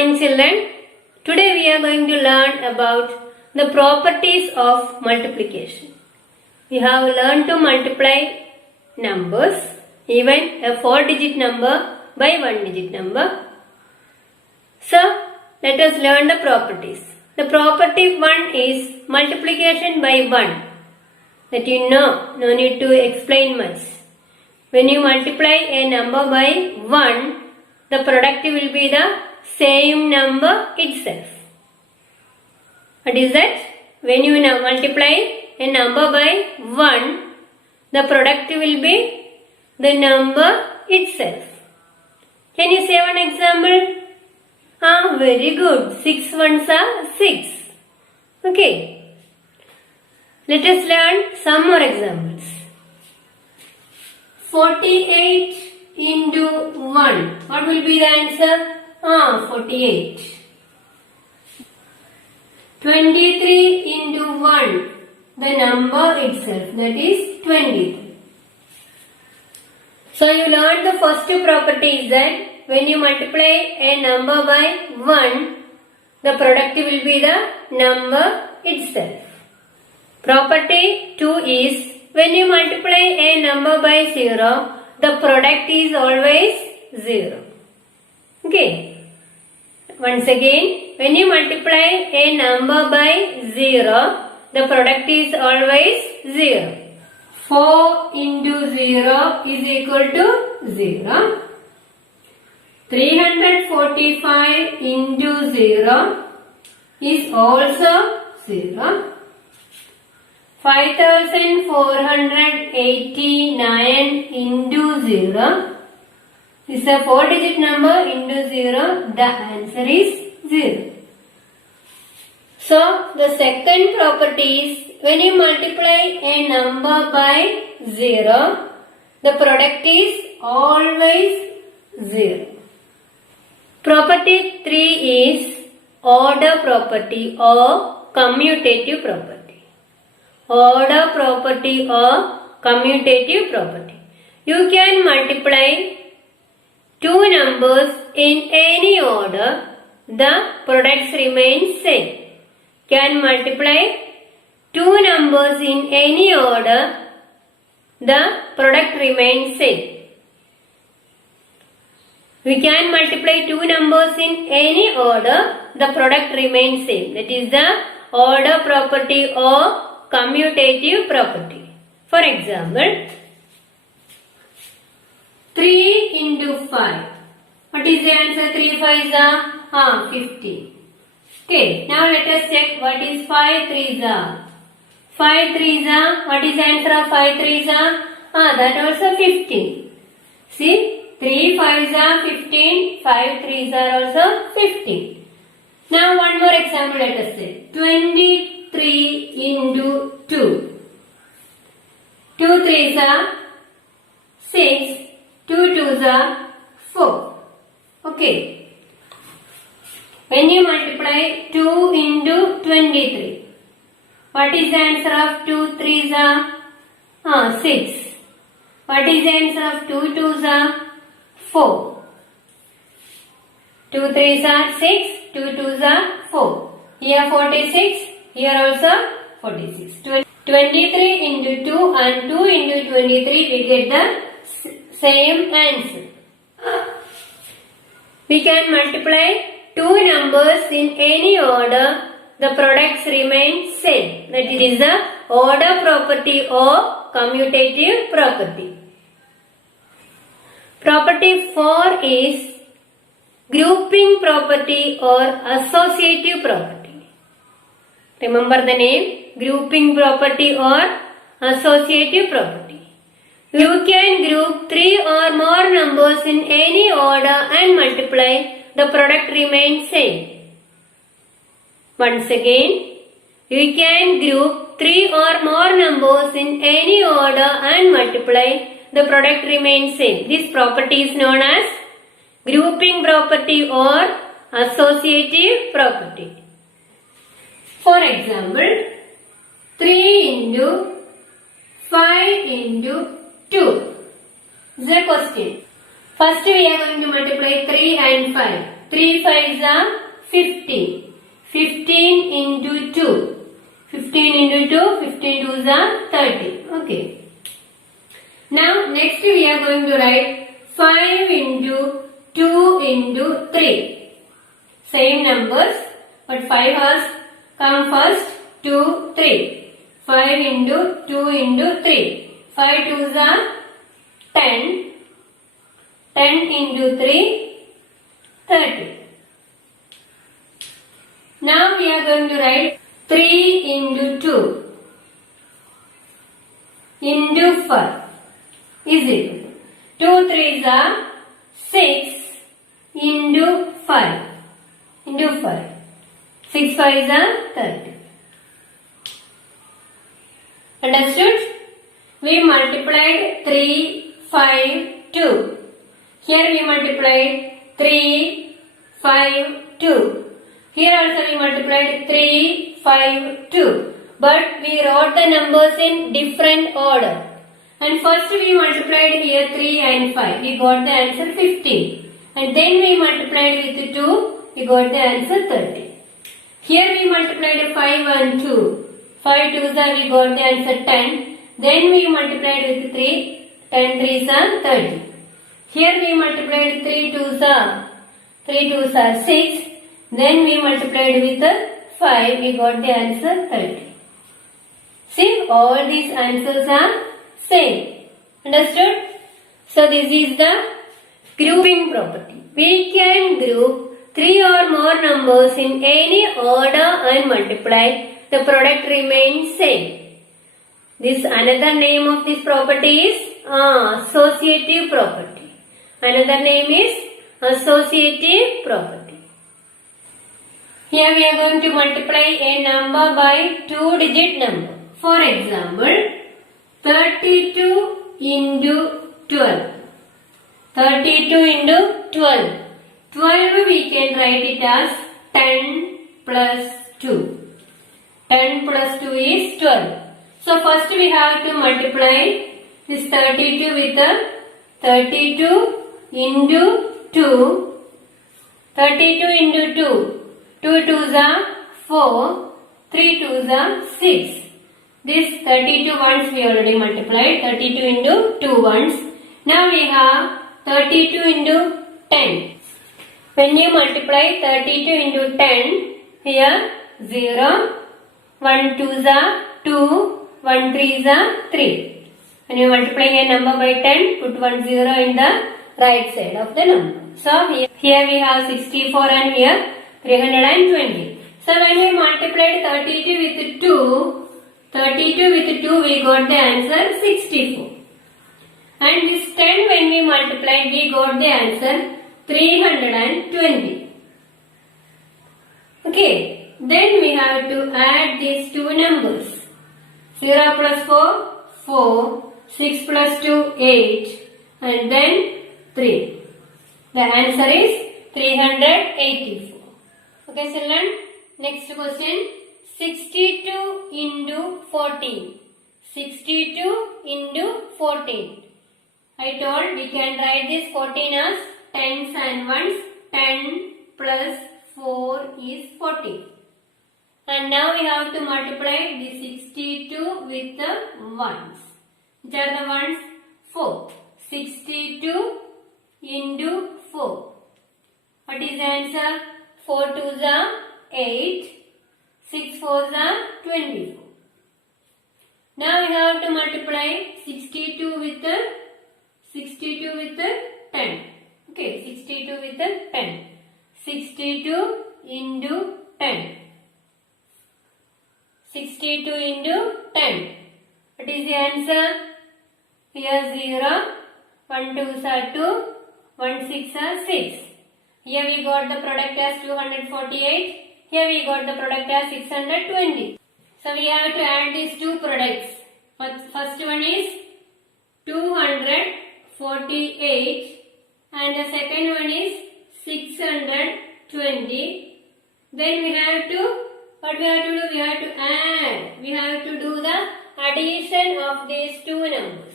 morning children. Today we are going to learn about the properties of multiplication. We have learned to multiply numbers, even a 4-digit number by 1-digit number. So let us learn the properties. The property 1 is multiplication by 1. That you know, no need to explain much. When you multiply a number by 1, the product will be the same number itself. What is that? When you now multiply a number by 1, the product will be the number itself. Can you say one example? Very good. 6 ones are 6. Okay. Let us learn some more examples. 48 into 1. What will be the answer? 48. 23 into 1. The number itself. That is 23. So you learned the first two properties that when you multiply a number by 1, the product will be the number itself. Property 2 is when you multiply a number by 0, the product is always 0. Okay. Once again, when you multiply a number by 0, the product is always 0. 4 into 0 is equal to 0. 345 into 0 is also 0. 5489 into 0 is a 4-digit number into 0. The answer is 0. So, the second property is when you multiply a number by 0, the product is always 0. Property 3 is order property or commutative property. Order property or commutative property. You can multiply two numbers in any order, the products remain same. Can multiply two numbers in any order, the product remains same. We can multiply two numbers in any order, the product remains same. That is the order property or commutative property. For example, 3 into 5. What is the answer? 3 5s are 50. Okay, now let us check what is 5 3s are. 5 3s are, what is the answer of 5 3s are? That also 15. See, 3 5s are 15, 5 3s are also 15. Now one more example let us say. 23 into 2. 2 3s are 6, 2 2s are 4. Okay. When you multiply 2 into 23, what is the answer of 2 3s are? 6. What is the answer of 2 2s are? 4. 2 3s are 6, 2 2s are 4. Here 46, here also 46. 23 into 2 and 2 into 23, we get the same answer. We can multiply two numbers in any order, the products remain same. That is the order property or commutative property. Property 4 is grouping property or associative property. Remember the name, grouping property or associative property. You can group 3 or more numbers in any order and multiply, the product remains same. Once again, you can group 3 or more numbers in any order and multiply, the product remains same. This property is known as grouping property or associative property. For example, 3 into 5 into 2 is a question. First we are going to multiply 3 and 5. 3 5s are 15. 15 into 2. 15 into 2, 15 2s are 30. Okay. Now next we are going to write 5 into 2 into 3. Same numbers, but 5 has come first, 2, 3. 5 into 2 into 3. 5 2s are 10. 10 into 3, 30. Now we are going to write 3 into 2 into 5 is equal to 2 3s are 6 into 5 into 5. 6 5s are 30. Understood? We multiplied 3, 5, 2. Here we multiplied 3, 5, 2. Here also we multiplied 3, 5, 2. But we wrote the numbers in different order. And first we multiplied here 3 and 5. We got the answer 15. And then we multiplied with 2. We got the answer 30. Here we multiplied 5 and 2. 5 2s are, we got the answer 10. Then we multiplied with 3. 10 3s are 30. Here we multiplied 3 2s are 6. Then we multiplied with 5. We got the answer 30. See, all these answers are same. Understood? So this is the grouping property. We can group 3 or more numbers in any order and multiply. The product remains same. This another name of this property is associative property. Another name is associative property. Here we are going to multiply a number by 2-digit number. For example, 32 into 12. 32 into 12. 12 we can write it as 10 plus 2. 10 plus 2 is 12. So first we have to multiply this 32 with 32 into 2. 32 into 2. 2 2s are 4. 3 2s are 6. This 32 ones we already multiplied. 32 into 2 ones. Now we have 32 into 10. When you multiply 32 into 10, here 0. 1 2s are 2. 1 3s are 3. When you multiply a number by 10, put 1 0 in the right side of the number. So here we have 64 and here 320. So when we multiplied 32 with 2, 32 with 2 we got the answer 64. And this 10 when we multiplied we got the answer 320. Okay, then we have to add these two numbers. 0 plus 4, 4, 6 plus 2, 8 and then 3. The answer is 384. Okay children, next question. 62 into 14. 62 into 14. I told we can write this 14 as tens and ones. 10 plus 4 is 14. And now we have to multiply the 62 with the ones. Which are the ones? 4. 62 into 4. What is the answer? 4 2s are 8. 6 4s are 24. Now we have to multiply 62 with 10. Okay, 62 with 10. 62 into 10. 62 into 10. What is the answer? Here 0. 1 2s are 2. 1 6 are 6. Here we got the product as 248. Here we got the product as 620. So we have to add these two products. First one is 248 and the second one is 620. Then we have to, what we have to do? We have to add. We have to do the addition of these two numbers.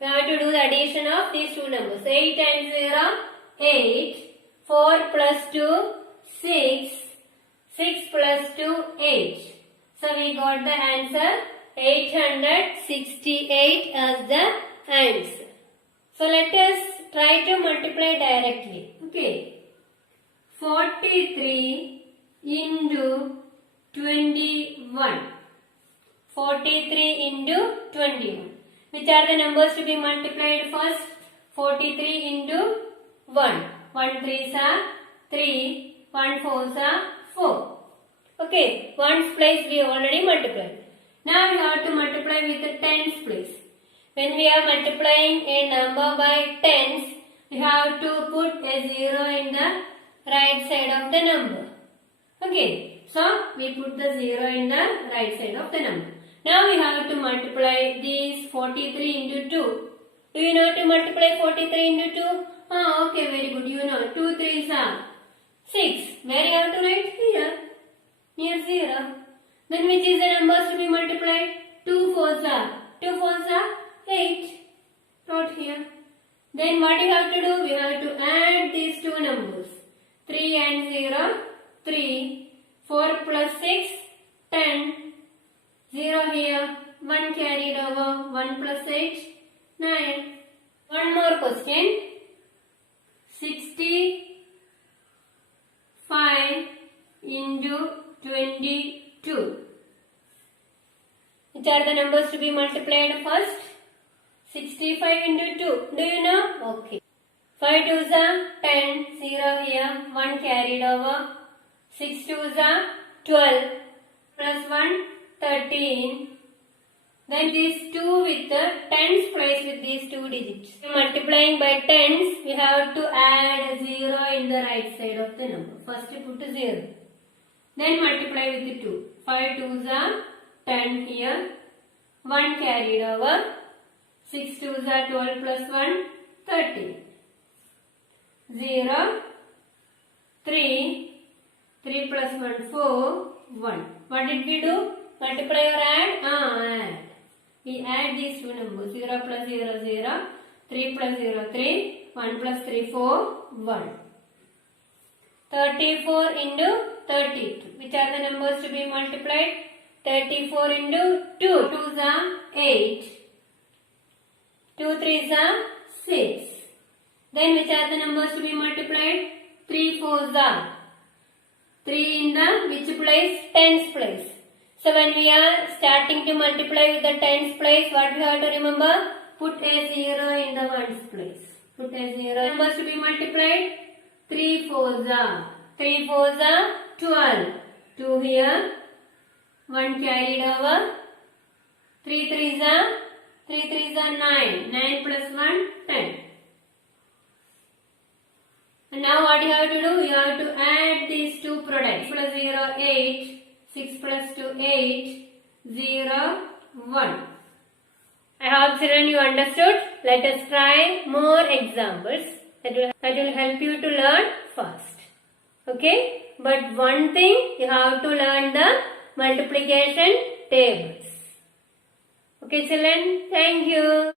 We have to do the addition of these two numbers. 8 and 0, 8. 4 plus 2, 6. 6 plus 2, 8. So we got the answer 868 as the answer. So let us try to multiply directly. Okay. 43 into 21. 43 into 21. Which are the numbers to be multiplied first? 43 into 1. 1 3s are 3. 1 4s are 4. Okay. 1's place we already multiplied. Now we have to multiply with the tens place. When we are multiplying a number by tens, we have to put a 0 in the right side of the number. Okay. So we put the 0 in the right side of the number. Now we have to multiply these 43 into 2. Do you know to multiply 43 into 2? Okay, very good. You know. 2 3s are 6. Where you have to write? Here. Near 0. Then which is the numbers to be multiplied? 2 4s are 8. Not here. Then what you have to do? We have to add these two numbers. 3 and 0. 3. 4 plus 6. 10. 0 here. 1 carried over. 1 plus 8. 9. One more question. 65 into 22. Which are the numbers to be multiplied first? 65 into 2. Do you know? Okay. 5 2s are 10. 0 here. 1 carried over. 6 2s are 12. Plus 1, 13. Then these 2 with the tens place with these 2 digits. Multiplying by tens, we have to add 0 in the right side of the number. First put 0. Then multiply with the 2. 5 2s are 10 here. 1 carried over. 6 2s are 12 plus 1, 13. 0, 3, 3 plus 1, 4, 1. What did we do? Multiply or add? Add. We add these two numbers. 0 plus 0, 0. 3 plus 0, 3. 1 plus 3, 4, 1. 34 into 32. Which are the numbers to be multiplied? 34 into 2. 2s are 8. 2 3s are 6. Then which are the numbers to be multiplied? 3 4s are 3 in the which place? Tens place. So when we are starting to multiply with the tens place, what we have to remember? Put a 0 in the ones place. Put a 0. Numbers to be multiplied? 3 4s are 12. 2 here. 1 carried over. 3 3s are 9. 9 plus 1, 10. And now what you have to do? You have to add these two products. Plus 0, 8. 6 plus 2, 8. 0, 1. I hope children you understood. Let us try more examples. That will help you to learn fast. Okay? But one thing, you have to learn the multiplication tables. Okay children? Thank you.